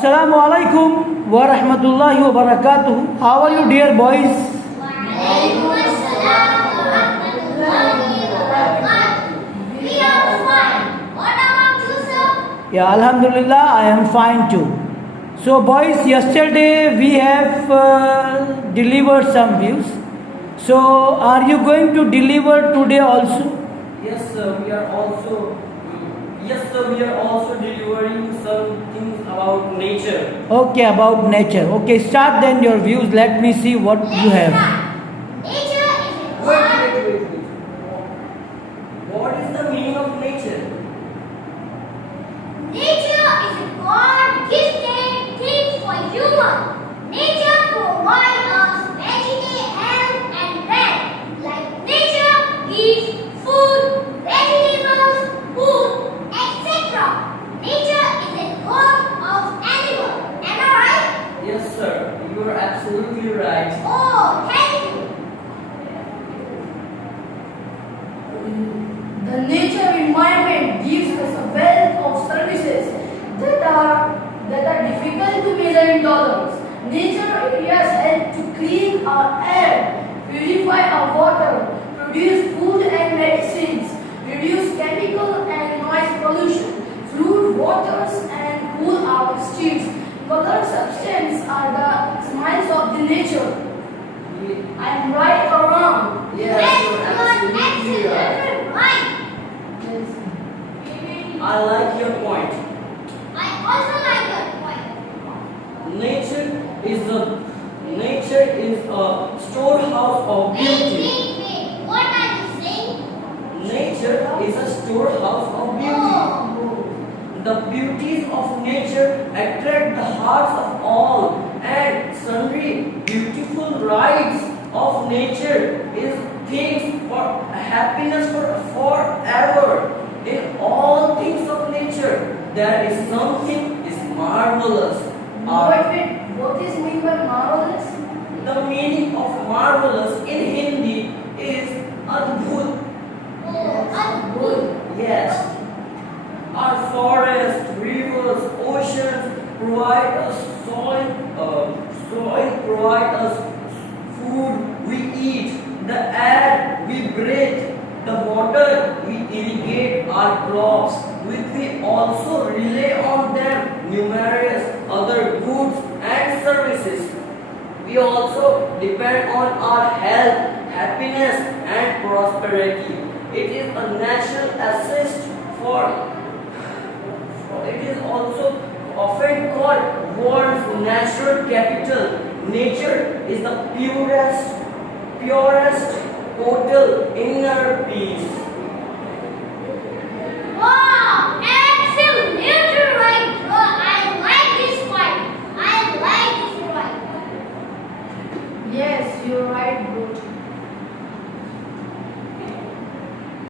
Assalamu alaikum wa rahmatullahi wa barakatuh. How are you, dear boys? Yeah, Alhamdulillah, I am fine too. So, boys, yesterday we have delivered some views. So, are you going to deliver today also? Yes, sir. We are also delivering some things about nature. Okay, about nature. Okay, start then your views. Let me see what you have. Wait. What is the meaning of nature? Nature is a God-gifted thing for human. Nature provides us vegetable health and breath. Like nature gives food, vegetables, food, etc. Nature is a home of animal. Am I right? Yes, sir. You are absolutely right. Oh, thank you. The nature environment gives us a wealth of services that are difficult to measure in dollars. Nature areas help to clean our air, purify our water, produce food and medicines, reduce chemical and noise pollution, flood waters and cool our streets. Color substance are the smiles of the nature. I am right or wrong? Yes, you are absolutely right. Right. I like your point. I also like that point. Nature is a storehouse of beauty. Wait. What are you saying? Nature is a storehouse of beauty. Oh. The beauties of nature attract the hearts of all, and sundry beautiful rides of nature is things for happiness for forever. In all things of nature, there is something is marvelous. What is meant by marvelous? The meaning of marvelous in Hindi is adbhut. Good. Yes. Our forests, rivers, oceans provide us soil provide us food we eat, the air we breathe, the water we irrigate our crops. We also rely on them numerous other goods and services. We also depend on our health, happiness and prosperity. It is a natural assist for it is also often called world's natural capital. Nature is the purest total inner peace. Wow, absolutely right, bro. I like this point. Yes, you're right, bro.